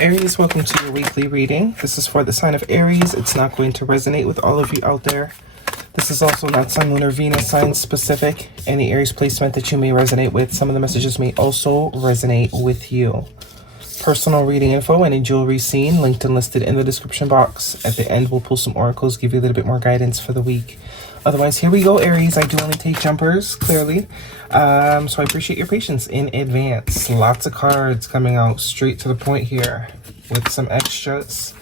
Aries, welcome to your weekly reading. This is for the sign of Aries. It's not going to resonate with all of you out there. This is also not Sun, Moon, or Venus sign specific. Any Aries placement that you may resonate with, some of the messages may also resonate with you. Personal reading info, any jewelry seen, linked and listed in the description box. At the end, we'll pull some oracles, give you a little bit more guidance for the week. Otherwise, here we go, Aries. I do only take jumpers, clearly. So I appreciate your patience in advance. Lots of cards coming out straight to the point here with some extras.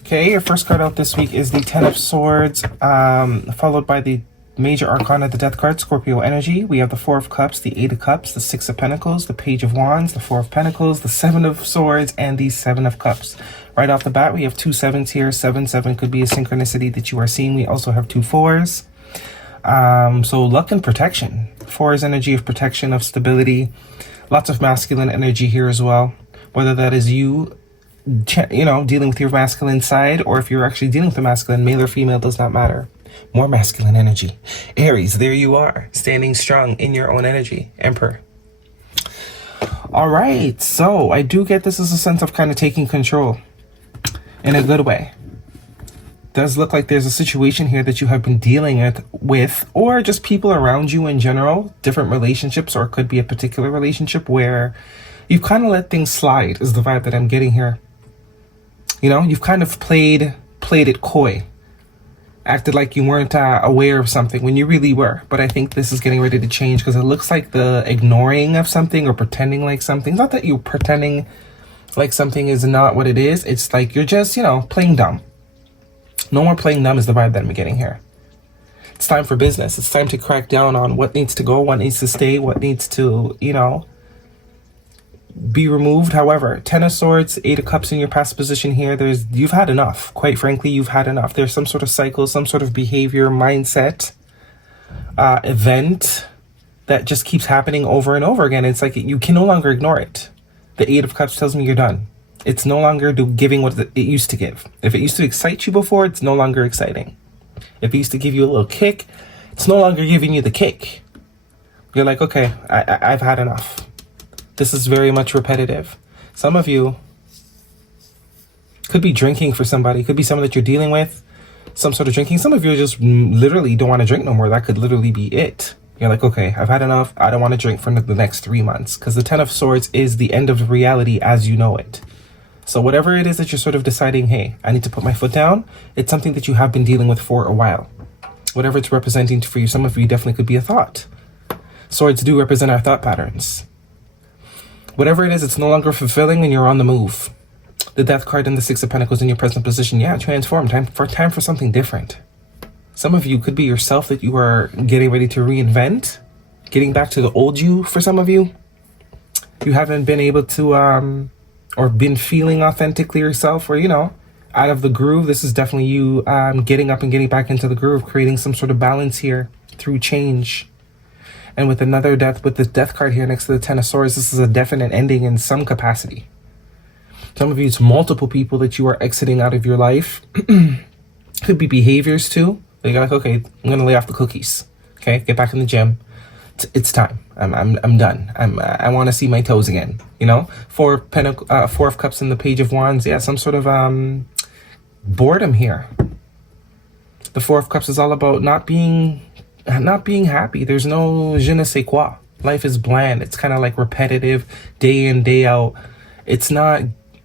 Okay, your first card out this week is the Ten of Swords, followed by the Major Arcana, the Death card, Scorpio energy. We have the Four of Cups, the Eight of Cups, the Six of Pentacles, the Page of Wands, the Four of Pentacles, the Seven of Swords, and the Seven of Cups. Right off the bat, we have two sevens here. 7-7 could be a synchronicity that you are seeing. We also have two fours. So luck and protection. Four is energy of protection, of stability. Lots of masculine energy here as well. Whether that is you know, dealing with your masculine side, or if you're actually dealing with the masculine, male or female, does not matter. More masculine energy. Aries, there you are, standing strong in your own energy. Emperor. All right, so I do get this as a sense of kind of taking control in a good way. Does look like there's a situation here that you have been dealing with, or just people around you in general, different relationships, or it could be a particular relationship where you've kind of let things slide, is the vibe that I'm getting here. You know, you've kind of played it coy, acted like you weren't aware of something when you really were. But I think this is getting ready to change, because it looks like the ignoring of something or pretending like something, not that you're pretending like something is not what it is. It's like you're just, you know, playing dumb. No more playing dumb is the vibe that I'm getting here. It's time for business. It's time to crack down on what needs to go, what needs to stay, what needs to, you know, be removed. However, Ten of Swords, Eight of Cups in your past position here. You've had enough. Quite frankly, you've had enough. There's some sort of cycle, some sort of behavior, mindset, event that just keeps happening over and over again. It's like you can no longer ignore it. The Eight of Cups tells me you're done. It's no longer giving what it used to give. If it used to excite you before, it's no longer exciting. If it used to give you a little kick, it's no longer giving you the kick. You're like, okay, I've had enough. This is very much repetitive. Some of you could be drinking for somebody. Could be someone that you're dealing with. Some sort of drinking. Some of you just literally don't want to drink no more. That could literally be it. You're like, okay, I've had enough. I don't want to drink for the next 3 months. Because the Ten of Swords is the end of reality as you know it. So whatever it is that you're sort of deciding, hey, I need to put my foot down, it's something that you have been dealing with for a while. Whatever it's representing for you, some of you definitely could be a thought. Swords do represent our thought patterns. Whatever it is, it's no longer fulfilling and you're on the move. The Death card and the Six of Pentacles in your present position. Yeah, transform. Time for something different. Some of you could be yourself that you are getting ready to reinvent. Getting back to the old you for some of you. You haven't been able to... or been feeling authentically yourself, or, you know, out of the groove. This is definitely you getting up and getting back into the groove, creating some sort of balance here through change. And with another death, with the Death card here next to the Ten of Swords, this is a definite ending in some capacity. Some of you, it's multiple people that you are exiting out of your life. Could be behaviors too. You're like, okay, I'm gonna lay off the cookies. Okay, get back in the gym. It's time. I'm done. I want to see my toes again. You know, Four of Cups and the Page of Wands. Yeah, some sort of boredom here. The Four of Cups is all about not being happy. There's no je ne sais quoi. Life is bland. It's kind of like repetitive, day in, day out. It's not.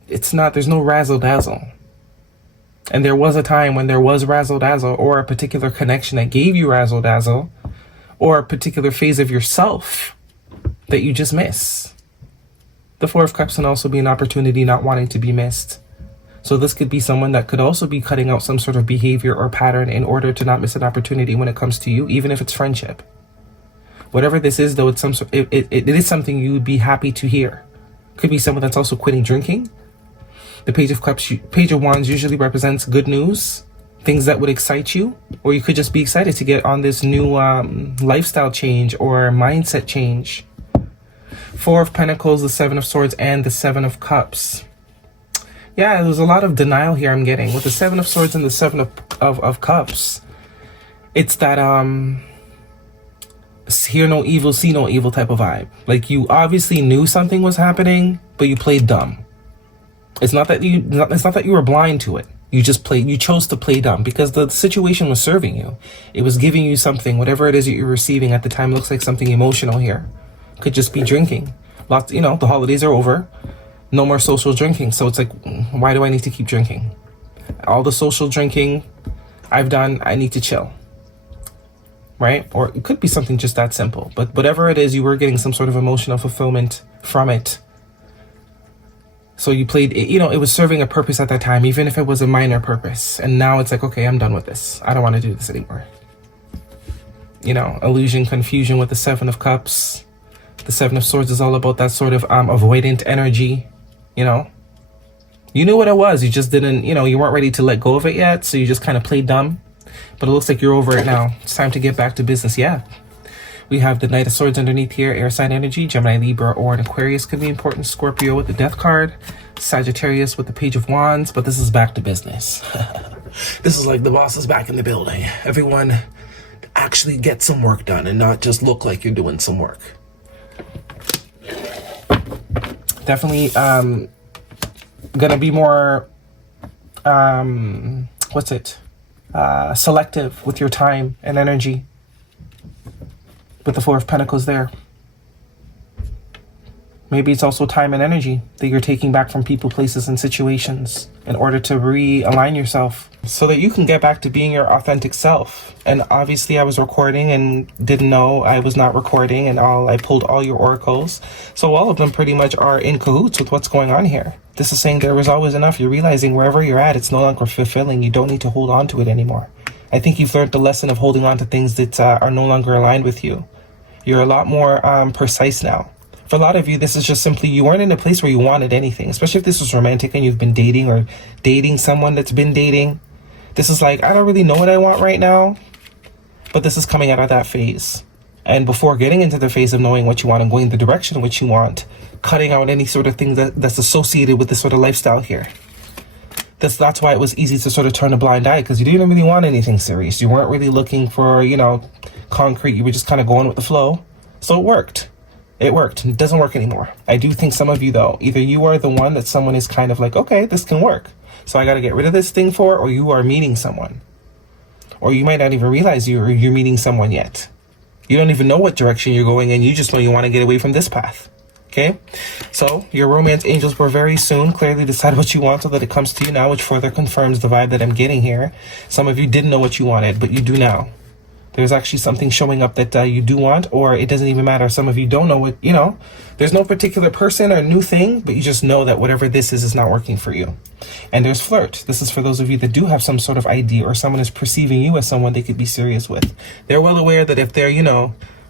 There's no razzle dazzle. And there was a time when there was razzle dazzle, or a particular connection that gave you razzle dazzle, or a particular phase of yourself that you just miss. The Four of Cups can also be an opportunity not wanting to be missed. So this could be someone that could also be cutting out some sort of behavior or pattern in order to not miss an opportunity when it comes to you, even if it's friendship. Whatever this is, though, it's it is something you would be happy to hear. Could be someone that's also quitting drinking. The Page of Cups, Page of Wands usually represents good news, things that would excite you, or you could just be excited to get on this new lifestyle change or mindset change. Four of Pentacles, the Seven of Swords, and the Seven of Cups. Yeah, there's a lot of denial here I'm getting. With the Seven of Swords and the Seven of Cups, it's that hear no evil, see no evil type of vibe. Like, you obviously knew something was happening, but you played dumb. It's not that you were blind to it. You chose to play dumb because the situation was serving you. It was giving you something, whatever it is that you're receiving at the time. Looks like something emotional here. Could just be drinking. Lots, the holidays are over. No more social drinking. So it's like, why do I need to keep drinking? All the social drinking I've done, I need to chill. Right? Or it could be something just that simple. But whatever it is, you were getting some sort of emotional fulfillment from it. So you played, it was serving a purpose at that time, even if it was a minor purpose. And now it's like, okay, I'm done with this. I don't want to do this anymore. Illusion, confusion with the Seven of Cups. The Seven of Swords is all about that sort of avoidant energy, You knew what it was. You just didn't, you weren't ready to let go of it yet. So you just kind of played dumb. But it looks like you're over it now. It's time to get back to business. Yeah. We have the Knight of Swords underneath here, air sign energy. Gemini, Libra, or an Aquarius could be important. Scorpio with the Death card. Sagittarius with the Page of Wands. But this is back to business. This is like the boss is back in the building. Everyone actually get some work done and not just look like you're doing some work. Definitely gonna be more selective with your time and energy. With the Four of Pentacles there. Maybe it's also time and energy that you're taking back from people, places, and situations in order to realign yourself so that you can get back to being your authentic self. And obviously I was recording and didn't know I was not recording, and I pulled all your oracles. So all of them pretty much are in cahoots with what's going on here. This is saying there was always enough. You're realizing wherever you're at, it's no longer fulfilling. You don't need to hold on to it anymore. I think you've learned the lesson of holding on to things that are no longer aligned with you. You're a lot more precise now. For a lot of you, this is just simply you weren't in a place where you wanted anything, especially if this was romantic and you've been dating or dating someone that's been dating. This is like, I don't really know what I want right now, but this is coming out of that phase. And before getting into the phase of knowing what you want and going the direction in which you want, cutting out any sort of thing that's associated with this sort of lifestyle here. That's why it was easy to sort of turn a blind eye, because you didn't really want anything serious. You weren't really looking for, concrete. You were just kind of going with the flow. So it worked. It doesn't work anymore. I do think some of you, though, either you are the one that someone is kind of like, okay, this can work, so I got to get rid of this thing for, or you are meeting someone. Or you might not even realize you're meeting someone yet. You don't even know what direction you're going in. You just know you want to get away from this path. Okay, so your romance angels will very soon clearly decide what you want so that it comes to you now, which further confirms the vibe that I'm getting here. Some of you didn't know what you wanted, but you do now. There's actually something showing up that you do want, or it doesn't even matter. Some of you don't know what, there's no particular person or new thing, but you just know that whatever this is not working for you. And there's flirt. This is for those of you that do have some sort of idea, or someone is perceiving you as someone they could be serious with. They're well aware that if they're,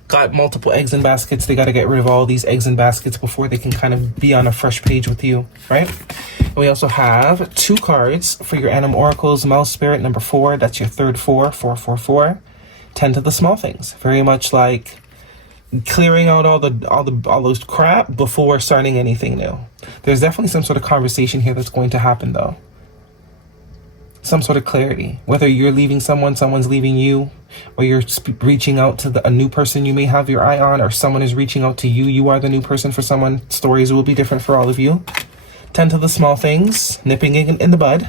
got multiple eggs in baskets, they got to get rid of all these eggs in baskets before they can kind of be on a fresh page with you, right? And we also have 2 cards for your animal oracles. Mouse Spirit number 4, that's your third 4. Tend to the small things. Very much like clearing out all those crap before starting anything new. There's definitely some sort of conversation here that's going to happen, though. Some sort of clarity. Whether you're leaving someone's leaving you, or you're reaching out to a new person you may have your eye on, or someone is reaching out to you. You are the new person for someone. Stories will be different for all of you. Tend to the small things, nipping it in the bud,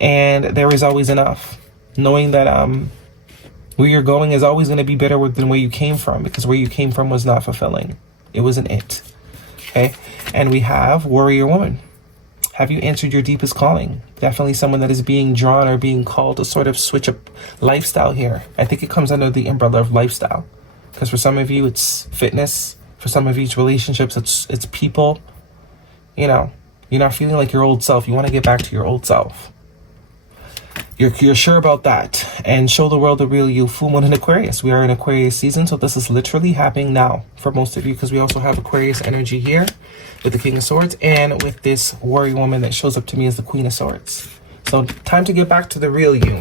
and there is always enough. Knowing that where you're going is always going to be better than where you came from, because where you came from was not fulfilling. It wasn't it. Okay? And we have Warrior Woman. Have you answered your deepest calling? Definitely someone that is being drawn or being called to sort of switch up lifestyle here. I think it comes under the umbrella of lifestyle. Because for some of you, it's fitness. For some of you, it's relationships. It's people. You're not feeling like your old self. You want to get back to your old self. You're sure about that, and show the world the real you. Full moon in Aquarius. We are in Aquarius season, so this is literally happening now for most of you, because we also have Aquarius energy here with the King of Swords and with this warrior woman that shows up to me as the Queen of Swords. So time to get back to the real you.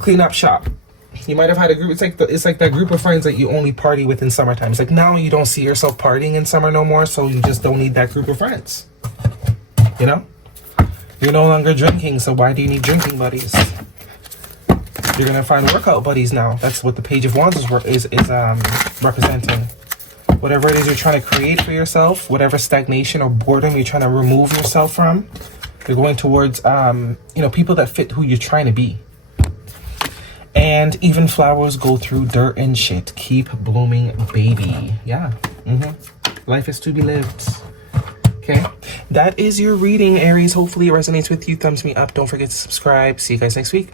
Clean up shop. You might have had a group. It's like that group of friends that you only party with in summertime. It's like now you don't see yourself partying in summer no more, so you just don't need that group of friends. You're no longer drinking, so why do you need drinking buddies? You're gonna find workout buddies now. That's what the Page of Wands is representing. whatever it is you're trying to create for yourself, whatever stagnation or boredom you're trying to remove yourself from. You're going towards, people that fit who you're trying to be. And even flowers go through dirt and shit. Keep blooming, baby. Yeah. Life is to be lived. Okay. That is your reading, Aries. Hopefully it resonates with you. Thumbs me up. Don't forget to subscribe. See you guys next week.